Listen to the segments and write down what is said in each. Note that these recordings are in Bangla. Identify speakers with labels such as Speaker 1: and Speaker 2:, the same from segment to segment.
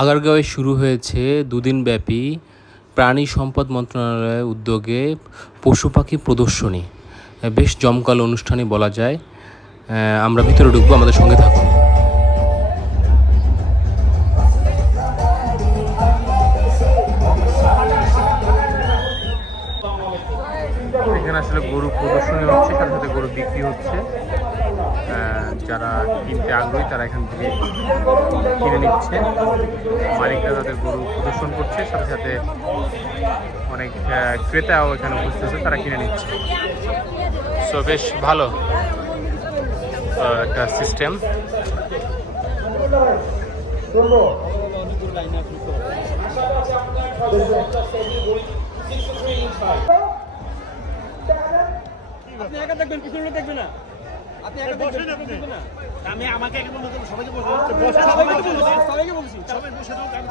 Speaker 1: আগারগাঁওয়ে শুরু হয়েছে দুদিনব্যাপী প্রাণী সম্পদ মন্ত্রণালয়ের উদ্যোগে পশু পাখি প্রদর্শনী। বেশ জমকালো অনুষ্ঠানে বলা যায়। আমরা ভিতরে ঢুকবো, আমাদের সঙ্গে থাকুন। আগ্রহী তারা এখান থেকে কিনে নিচ্ছে। মালিকরা তাদের গরু প্রদর্শন করছে, সাথে সাথে অনেক ক্রেতাও এখানে উপস্থিত আছে তারা কিনে নিচ্ছে। সো বেশ ভালো একটা সিস্টেম
Speaker 2: আপনি একা দেখবেন পিছনে দেখবেন না।
Speaker 3: আমি আমাকে একদম নতুন সবাইকে বলব
Speaker 2: সবাইকে বলছি
Speaker 3: সবাই বসে আমি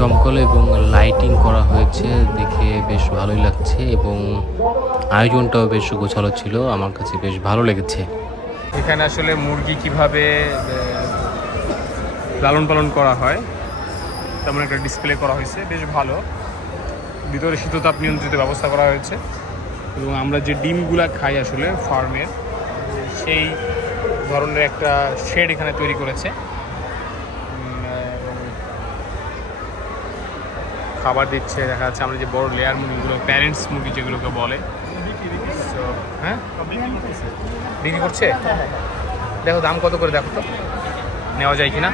Speaker 1: জমকালো এবং লাইটিং করা হয়েছে, দেখে বেশ ভালোই লাগছে এবং আয়োজনটাও বেশ গোছালো ছিল, আমার কাছে বেশ ভালো লেগেছে। এখানে আসলে মুরগি কীভাবে লালন পালন করা হয়, তেমন একটা ডিসপ্লে করা হয়েছে, বেশ ভালো। ভিতরে শীততাপ নিয়ন্ত্রিত ব্যবস্থা করা হয়েছে এবং আমরা যে ডিমগুলা খাই আসলে ফার্মের সেই ধরনের একটা শেড এখানে তৈরি করেছে। খাবার দিচ্ছে, দেখা যাচ্ছে আমরা যে বড় লেয়ার মুরগিগুলো প্যারেন্টস মুরগি যেগুলোকে বলে। হ্যাঁ? বিক্রি করছে? দেখো দাম কত করে দেখো তো। নেওয়া যায় কিনা?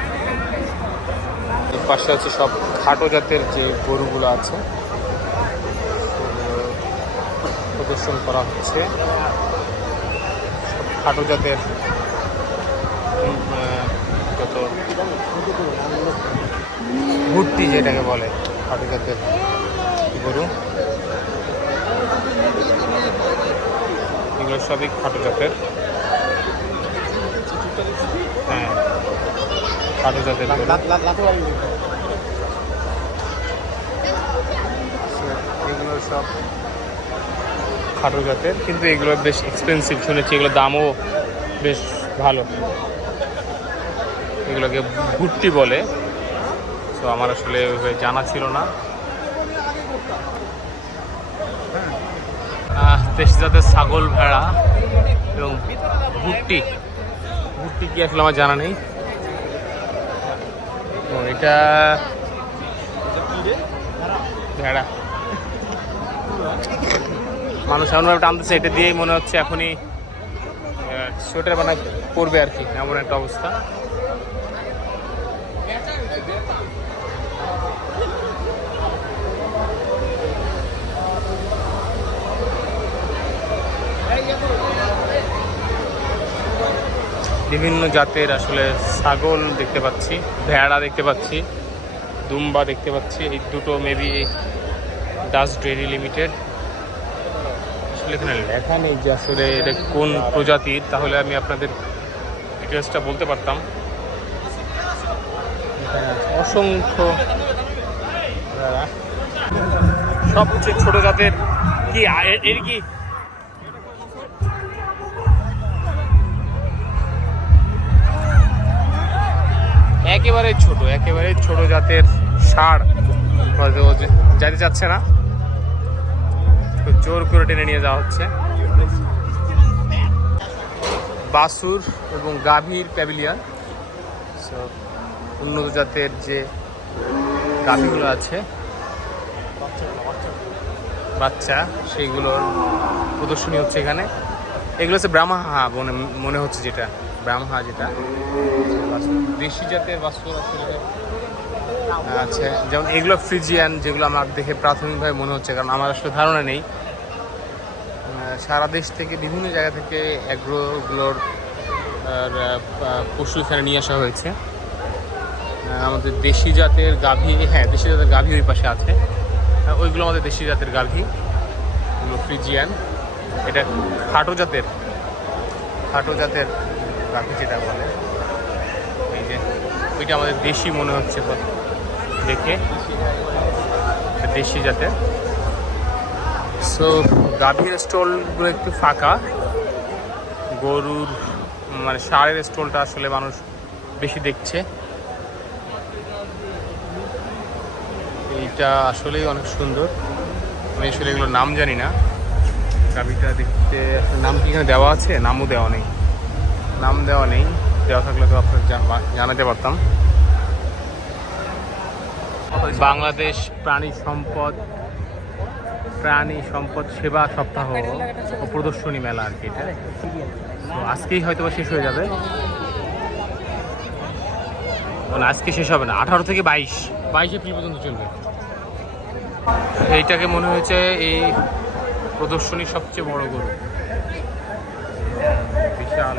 Speaker 1: পাশে আছে সব খাটো জাতের যে গরুগুলো আছে। প্রদর্শন করা হচ্ছে। সব খাটো জাতের যত ভুট্টি যেটাকে বলে। খাটো জাতের গরু। এগুলো সবই খাটো জাতের। হ্যাঁ খাটো জাতের এগুলো সব খাটো জাতের কিন্তু এগুলো বেশ এক্সপেন্সিভ শুনেছি। এগুলো দামও বেশ ভালো। এগুলোকে ভুট্টি বলে। তো আমার আসলে জানা ছিল না। দেশি জাতের ছাগল ভেড়া এবং ভুট্টি। ভুট্টি কি আসলে আমার জানা নেই। এটা ভেড়া। মানুষ এমনভাবে টানতেছে, এটা দিয়েই মনে হচ্ছে এখনই সোয়েটার বানায় পড়বে আর কি, এমন একটা অবস্থা। বিভিন্ন জাতের আসলে ছাগল দেখতে পাচ্ছি, ভেড়া দেখতে পাচ্ছি, দুম্বা দেখতে পাচ্ছি, এই দুটো মেবি ডাস্ট ডেয়ারি লিমিটেড আসলে এখানে লেখা নেই যে আসলে এটা কোন প্রজাতির, তাহলে আমি আপনাদের ডিটেলসটা বলতে পারতাম অসংখ্য। সবচেয়ে ছোট জাতের কি, এর কি একেবারে ছোট একেবারে ছোট জাতের ষাঁড়। হয়তো ও যে- যাইতে চাচ্ছে না। তো জোর করে টেনে নিয়ে যাওয়া হচ্ছে। বাসুর এবং গাভীর প্যাভিলিয়ন। উন্নত জাতের যে গাভীগুলো আছে, বাচ্চা সেইগুলোর প্রদর্শনী হচ্ছে এখানে। এগুলো হচ্ছে ব্রাহ্মাহা মনে মনে হচ্ছে যেটা। ব্রাহ্মা যেটা, দেশি জাতের বাস্তু আসলে আছে। যেমন এগুলো ফ্রিজিয়ান, যেগুলো আমার দেখে প্রাথমিকভাবে মনে হচ্ছে, কারণ আমার আসলে ধারণা নেই। সারা দেশ থেকে বিভিন্ন জায়গা থেকে অ্যাগ্রোগুলোর পশু এখানে নিয়ে আসা হয়েছে। আমাদের দেশি জাতের গাভী হ্যাঁ দেশি জাতের গাভী ওই পাশে আছে। ওইগুলো আমাদের দেশি জাতের গাভী ফ্রিজিয়ান। এটা খাটো জাতের খাটো জাতের গাভী যেটা বলে এই যে, ওইটা আমাদের দেশি মনে হচ্ছে দেখে। দেশি যাতে সো গাভীর স্টলগুলো একটু ফাঁকা। গরুর মানে ষাঁড়ের স্টলটা আসলে মানুষ বেশি দেখছে। এইটা আসলেই অনেক সুন্দর। আমি আসলে এগুলোর নাম জানি না। গাভীটা দেখতে নাম কি এখানে দেওয়া আছে? নামও দেওয়া নেই। নাম দেওয়া নেই, দেওয়া থাকলে তো আপনার জানাতে পারতাম। বাংলাদেশ প্রাণী সম্পদ প্রাণী সম্পদ সেবা সপ্তাহ ও প্রদর্শনী মেলা আর কি এটা। আজকেই হয়তো শেষ হয়ে যাবে। মানে আজকে শেষ হবে না, আঠারো থেকে বাইশ বাইশ এপ্রিল পর্যন্ত চলবে। এইটাকে মনে হয়েছে এই প্রদর্শনীর সবচেয়ে বড় গরু। বিশাল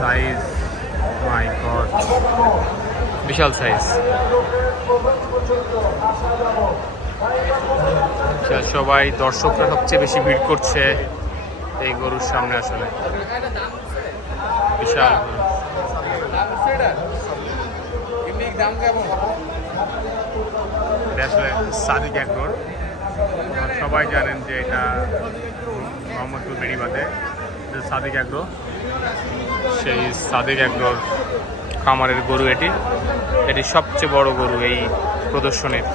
Speaker 1: সাইজ মাই গড বিশাল সাইজ সবাই দর্শকরা সবচেয়ে বেশি ভিড় করছে এই গরুর সামনে আসলে। বিশাল গরু। এটা আসলে সাদিক একর সবাই জানেন যে এটা মোহাম্মদপুর বেড়িবাদে সাদিক অ্যাগ্রো সেই সাদিক অ্যাগ্রোর খামারের গরু এটি। এটি সবচেয়ে বড় গরু এই প্রদর্শনীর।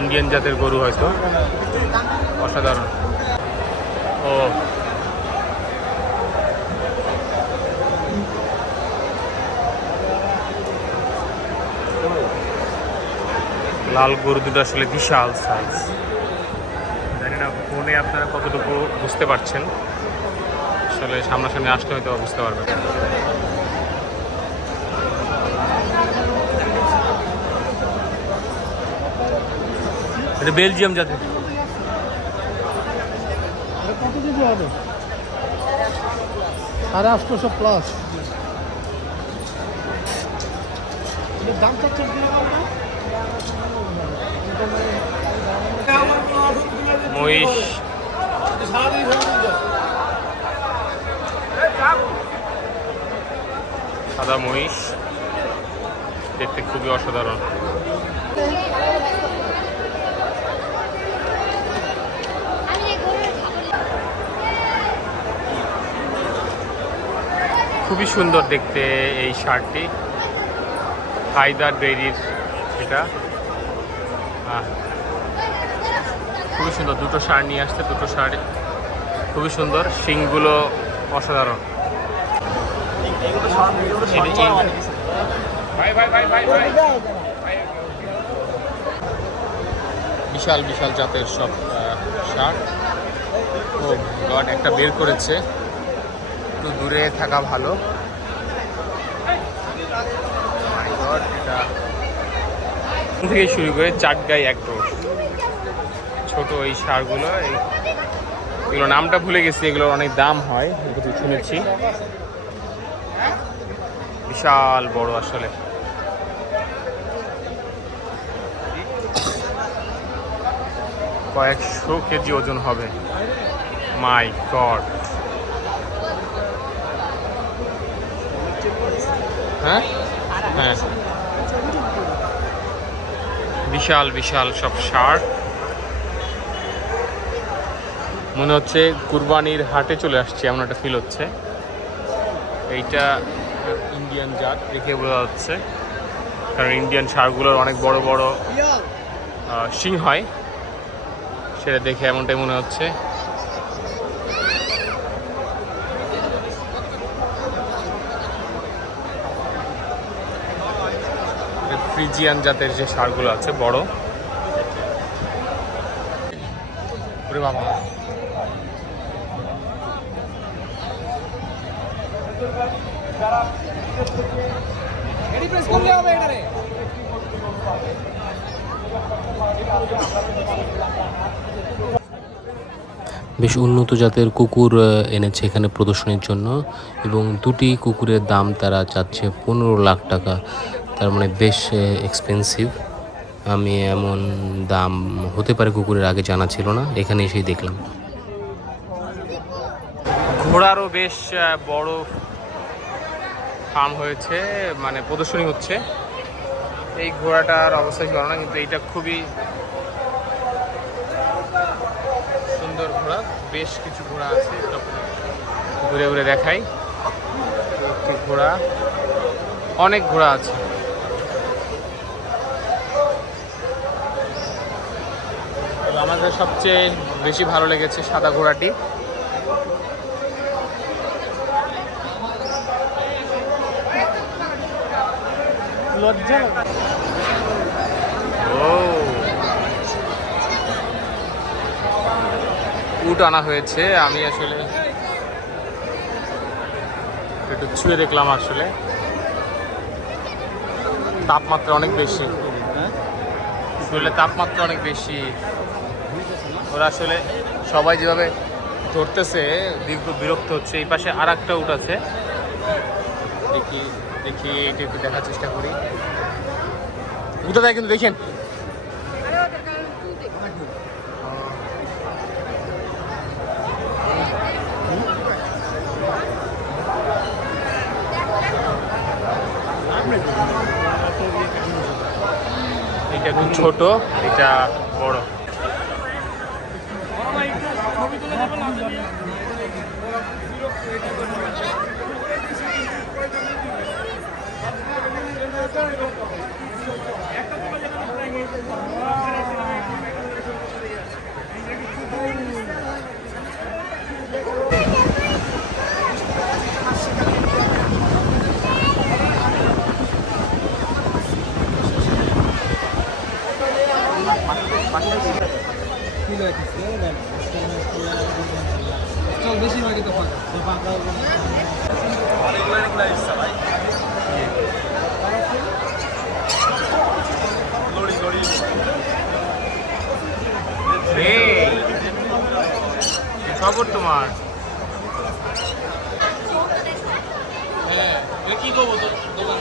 Speaker 1: ইন্ডিয়ান জাতের গরু হয়তো। অসাধারণ। ও লাল গরু দুটো আসলে বিশাল সাইজ জানি না, ফোনে আপনারা কতটুকু বুঝতে পারছেন? আসলে সামনাসামনি আসলে হয়তো বুঝতে পারবেন। এটা বেলজিয়াম জাতের।
Speaker 2: সাড়ে প্লাস
Speaker 1: মহিষ। সাদা মহিষ। দেখতে খুবই অসাধারণ। খুবই সুন্দর দেখতে এই শার্টটি হায়দার ডেইরির এটা। খুবই সুন্দর। দুটো শার্ট নিয়ে আসছে দুটো শার্ট খুবই সুন্দর। শিংগুলো অসাধারণ। বিশাল বিশাল জাতের সব শার্ট ও গড একটা বের করেছে। একটু দূরে থাকা ভালো। এটা থেকে শুরু করে চার গায়ে এক ছোট এই সারগুলো এগুলো নামটা ভুলে গেছি, এগুলোর অনেক দাম হয় শুনেছি। বিশাল বড় আসলে। কয়েকশো কেজি ওজন হবে। My god. হ্যাঁ? হ্যাঁ। বিশাল বিশাল সব সার। মনে হচ্ছে কুরবানির হাটে চলে আসছে, এমন একটা ফিল হচ্ছে। এইটা ইন্ডিয়ান জাত দেখে বোঝা যাচ্ছে। কারণ ইন্ডিয়ান সারগুলোর অনেক বড় বড় শিং হয়। সেটা দেখে এমনটাই মনে হচ্ছে। ফ্রিজিয়ান জাতের যে সারগুলো আছে বড়। বাবা।
Speaker 4: বেশ উন্নত জাতের কুকুর এনেছে এখানে প্রদর্শনীর জন্য এবং দুটি কুকুরের দাম তারা চাচ্ছে পনেরো লাখ টাকা। তার মানে বেশ এক্সপেন্সিভ আমি এমন দাম হতে পারে কুকুরের আগে জানা ছিল না এখানে এসেই দেখলাম।
Speaker 1: ঘোড়ারও বেশ বড় ফার্ম হয়েছে মানে প্রদর্শনী হচ্ছে। এই ঘোড়াটার অবস্থা ছিল না, কিন্তু এইটা খুবই সুন্দর ঘোড়া। বেশ কিছু ঘোড়া আছে ঘুরে ঘুরে দেখাই। ঘোড়া, অনেক ঘোড়া আছে। তো আমাদের সবচেয়ে বেশি ভালো লেগেছে সাদা ঘোড়াটি। লজ্জা। ও। উট আনা হয়েছে আমি আসলে একটু ছুঁয়ে দেখলাম আসলে। তাপমাত্রা অনেক বেশি। শরীরে তাপমাত্রা অনেক বেশি। ওরা আসলে সবাই যেভাবে ধরতেছে বিরক্ত বিরক্ত হচ্ছে। এই পাশে আর একটা উট আছে। দেখি দেখি, এটা একটু দেখার চেষ্টা করি। উঠে দেয় কিন্তু দেখেন। এটা ছোট, এটা বড়।
Speaker 2: চল
Speaker 1: খবর তোমার। হ্যাঁ কি করব তোর দোকান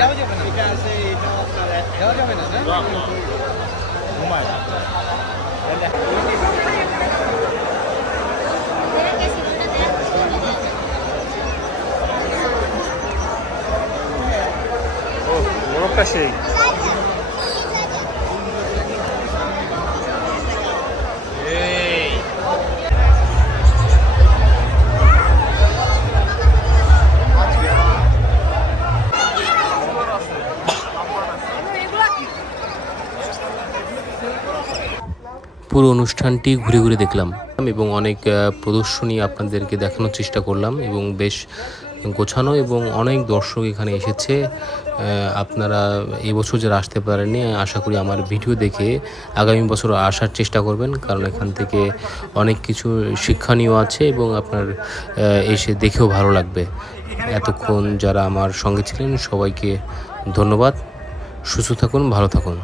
Speaker 1: নাই
Speaker 2: যাওয়া যাবে না এটা আছে এটা আপনার যাওয়া যাবে না না
Speaker 1: ও বরফটা সেই
Speaker 4: পুরো অনুষ্ঠানটি ঘুরে ঘুরে দেখলাম এবং অনেক প্রদর্শনী আপনাদেরকে দেখানোর চেষ্টা করলাম এবং বেশ গোছানো এবং অনেক দর্শক এখানে এসেছে। আপনারা এই বছর যারা আসতে পারেননি, আশা করি আমার ভিডিও দেখে আগামী বছর আসার চেষ্টা করবেন, কারণ এখান থেকে অনেক কিছু শিক্ষণীয় আছে এবং আপনার এসে দেখেও ভালো লাগবে। এতক্ষণ যারা আমার সঙ্গে ছিলেন সবাইকে ধন্যবাদ। সুস্থ থাকুন, ভালো থাকুন।